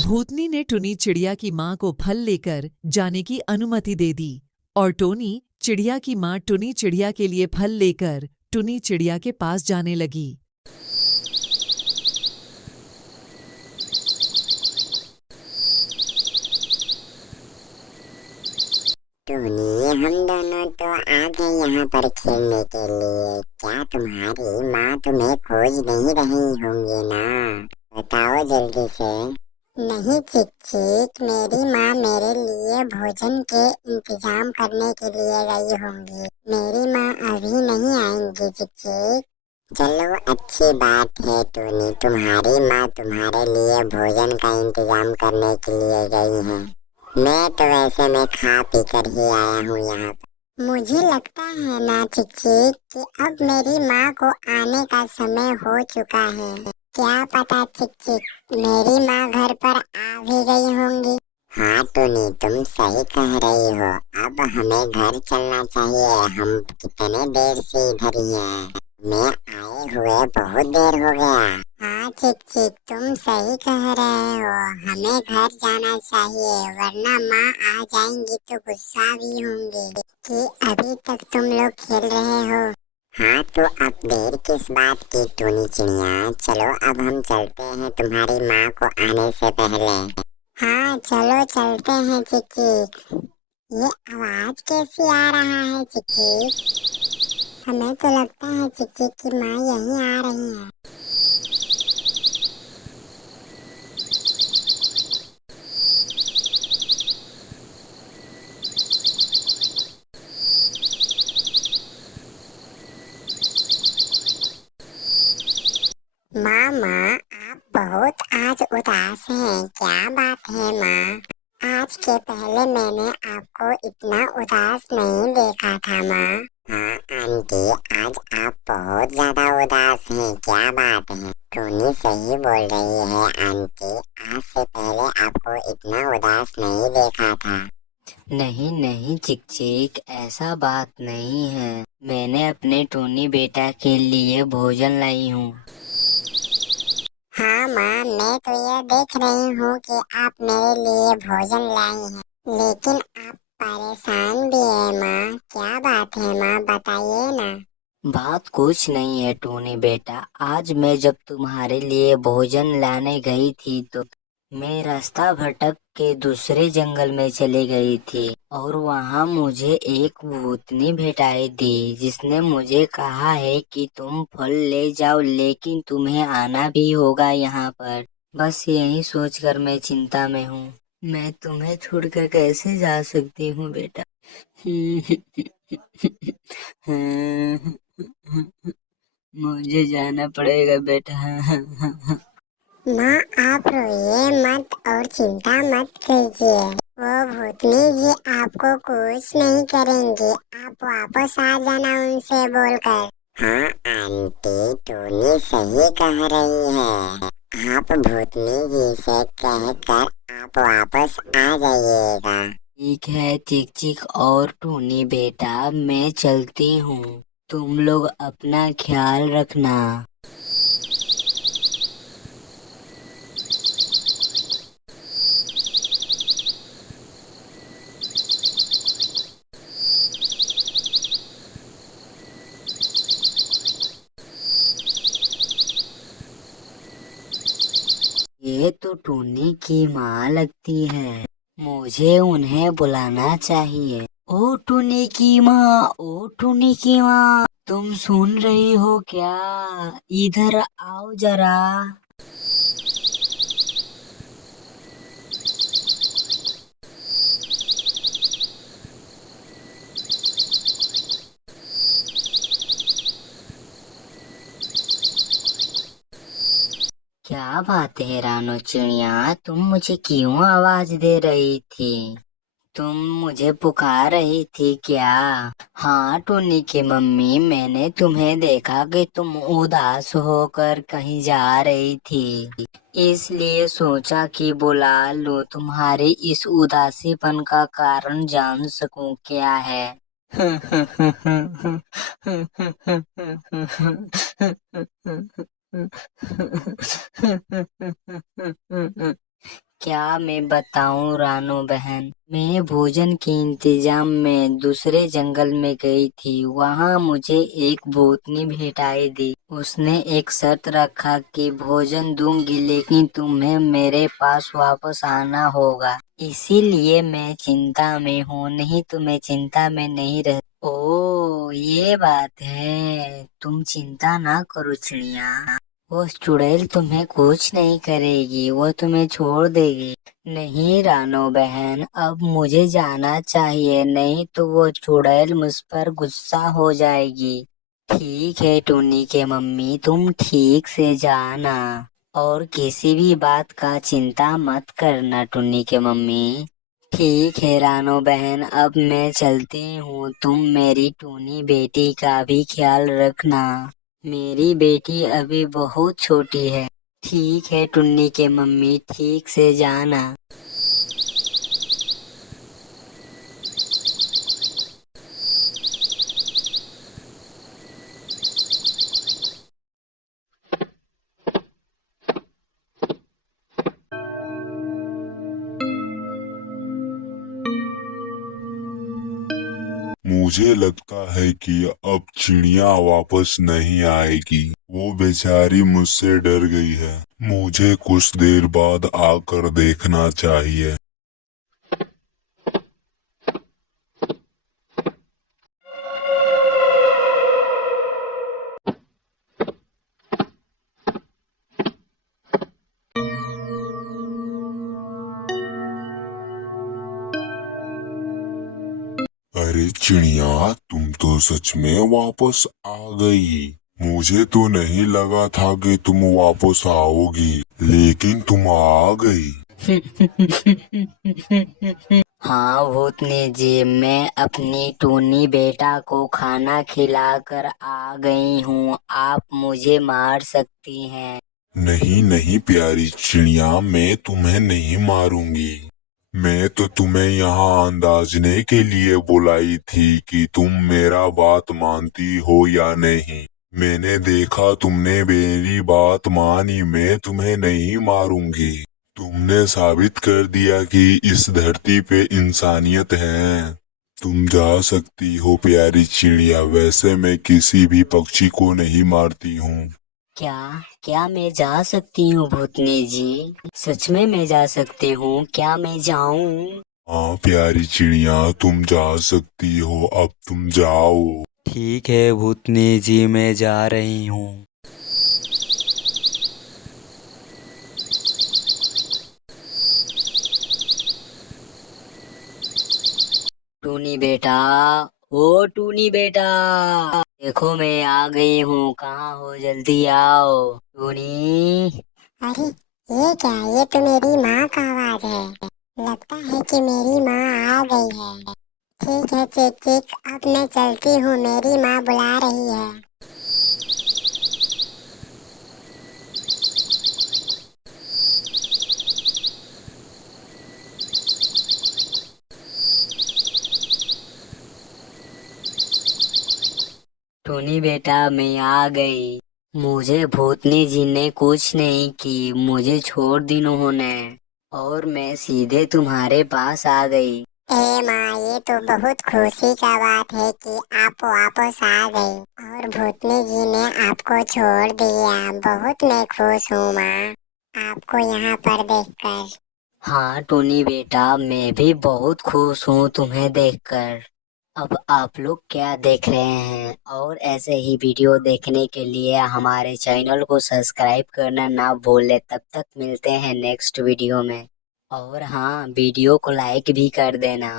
भूतनी ने टुनी चिड़िया की माँ को फल लेकर जाने की अनुमति दे दी और टोनी चिड़िया की माँ टुनी चिड़िया के लिए फल लेकर टुनी चिड़िया के पास जाने लगी। टोनी, हम दोनों तो आ गए यहाँ पर खेलने के लिए। क्या तुम्हारी माँ तुम्हें खोज नहीं रही होंगी ना? बताओ जल्दी से। नहीं चिक चिक, मेरी माँ मेरे लिए भोजन के इंतजाम करने के लिए गई होंगी। मेरी माँ अभी नहीं आएंगी चिक चिक। चलो अच्छी बात है टोनी, तुम्हारी माँ तुम्हारे लिए भोजन का इंतजाम करने के लिए गई है। मैं तो वैसे मैं खा पी कर ही आया हूँ यहाँ पर। मुझे लगता है ना चिक चिक कि अब मेरी माँ को आने का समय हो चुका है। क्या पता चिक चिक, मेरी माँ घर पर आ भी गई होंगी। हाँ टोनी, तुम सही कह रही हो। अब हमें घर चलना चाहिए। हम कितने देर से इधर ही हैं। मैं आए हुए बहुत देर हो गया। हाँ चिक चिक, तुम सही कह रहे हो। हमें घर जाना चाहिए, वरना माँ आ जाएंगी तो गुस्सा भी होंगी कि अभी तक तुम लोग खेल रहे हो। हाँ तो अब देर किस बात की टूनी चिड़िया, चलो अब हम चलते हैं तुम्हारी माँ को आने से पहले। हाँ चलो चलते हैं चिक चिक। ये आवाज कैसे आ रहा है चिक चिक? हमें तो लगता है चिक चिक की माँ यहीं आ रही है। माँ, आप बहुत आज उदास हैं। क्या बात है माँ? आज के पहले मैंने आपको इतना उदास नहीं देखा था माँ। हाँ आंटी, आज आप बहुत ज्यादा उदास हैं। क्या बात है? टोनी सही बोल रही है आंटी, आज से पहले आपको इतना उदास नहीं देखा था। नहीं नहीं चिक चिक, ऐसा बात नहीं है। मैंने अपने टोनी बेटा के लिए भोजन लाई हूँ। हाँ माँ, मैं तो ये देख रही हूँ कि आप मेरे लिए भोजन लाई हैं, लेकिन आप परेशान भी है माँ। क्या बात है माँ, बताइए ना। बात कुछ नहीं है टोनी बेटा, आज मैं जब तुम्हारे लिए भोजन लाने गई थी तो मैं रास्ता भटक के दूसरे जंगल में चली गई थी और वहाँ मुझे एक भूतनी भेटाई थी, जिसने मुझे कहा है कि तुम फल ले जाओ, लेकिन तुम्हें आना भी होगा यहाँ पर। बस यही सोचकर मैं चिंता में हूँ। मैं तुम्हें छोड़कर कैसे जा सकती हूँ बेटा? मुझे जाना पड़ेगा बेटा। माँ आप रोइए मत और चिंता मत कीजिए। वो भूतनी जी आपको कुछ नहीं करेंगी। आप वापस आ जाना उनसे बोलकर। हाँ आंटी, टोनी सही कह रही है। आप भूतनी जी से कहकर आप वापस आ जाइएगा। ठीक है चिक चिक और टोनी बेटा, मैं चलती हूँ। तुम लोग अपना ख्याल रखना। ये तो टोनी की माँ लगती है, मुझे उन्हें बुलाना चाहिए। ओ टोनी की माँ, ओ टोनी की माँ, तुम सुन रही हो क्या? इधर आओ जरा। क्या बात है रानो चिड़िया, तुम मुझे क्यों आवाज दे रही थी? तुम मुझे पुकार रही थी क्या? हाँ टोनी की मम्मी, मैंने तुम्हें देखा कि तुम उदास होकर कहीं जा रही थी, इसलिए सोचा कि बुला लूं, तुम्हारी इस उदासीपन का कारण जान सकूं क्या है। क्या मैं बताऊं रानो बहन, मैं भोजन के इंतजाम में दूसरे जंगल में गई थी। वहां मुझे एक भूतनी भेंट आई दी। उसने एक शर्त रखा कि भोजन दूंगी लेकिन तुम्हें मेरे पास वापस आना होगा। इसीलिए मैं चिंता में हूँ, नहीं तो मैं चिंता में नहीं रह। ओ ये बात है, तुम चिंता ना करो चिड़िया। वो चुड़ैल तुम्हें कुछ नहीं करेगी, वो तुम्हें छोड़ देगी। नहीं रानो बहन, अब मुझे जाना चाहिए, नहीं तो वो चुड़ैल मुझ पर गुस्सा हो जाएगी। ठीक है टुन्नी के मम्मी, तुम ठीक से जाना और किसी भी बात का चिंता मत करना टुन्नी के मम्मी। ठीक है रानो बहन, अब मैं चलती हूँ। तुम मेरी टूनी बेटी का भी ख्याल रखना। मेरी बेटी अभी बहुत छोटी है। ठीक है टुन्नी के मम्मी, ठीक से जाना। मुझे लगता है कि अब चिड़िया वापस नहीं आएगी। वो बेचारी मुझसे डर गई है। मुझे कुछ देर बाद आकर देखना चाहिए। अरे चिड़िया, तुम तो सच में वापस आ गई। मुझे तो नहीं लगा था कि तुम वापस आओगी, लेकिन तुम आ गई। हाँ भूतनी जी, मैं अपनी टूनी बेटा को खाना खिलाकर आ गई हूँ। आप मुझे मार सकती हैं। नहीं नहीं प्यारी चिड़िया, मैं तुम्हें नहीं मारूंगी। मैं तो तुम्हें यहाँ अंदाजने के लिए बुलाई थी कि तुम मेरा बात मानती हो या नहीं। मैंने देखा तुमने मेरी बात मानी, मैं तुम्हें नहीं मारूंगी। तुमने साबित कर दिया कि इस धरती पे इंसानियत है। तुम जा सकती हो प्यारी चिड़िया। वैसे मैं किसी भी पक्षी को नहीं मारती हूँ। क्या क्या मैं जा सकती हूँ भूतनी जी? सच में मैं जा सकती हूँ? क्या मैं जाऊँ? हाँ प्यारी चिड़िया, तुम जा सकती हो। अब तुम जाओ। ठीक है भूतनी जी, मैं जा रही हूँ। टूनी बेटा, ओ टूनी बेटा, देखो मैं आ गई हूँ। कहाँ हो? जल्दी आओ टूनी। अरे ये क्या, ये तो मेरी माँ का आवाज है। लगता है कि मेरी माँ आ गई है। ठीक है चिक चिक, अब मैं चलती हूँ, मेरी माँ बुला रही है। टूनी बेटा, मैं आ गई। मुझे भूतनी जी ने कुछ नहीं की, मुझे छोड़ दी उन्होंने और मैं सीधे तुम्हारे पास आ गई। ए माँ, ये तो बहुत खुशी का बात है कि आप वापस आ गई और भूतनी जी ने आपको छोड़ दिया। बहुत मैं खुश हूँ माँ, आपको यहाँ पर देखकर। हाँ टोनी बेटा, मैं भी बहुत खुश हूँ तुम्हें देखकर। अब आप लोग क्या देख रहे हैं? और ऐसे ही वीडियो देखने के लिए हमारे चैनल को सब्सक्राइब करना ना भूलें। तब तक मिलते हैं नेक्स्ट वीडियो में। और हाँ, वीडियो को लाइक भी कर देना।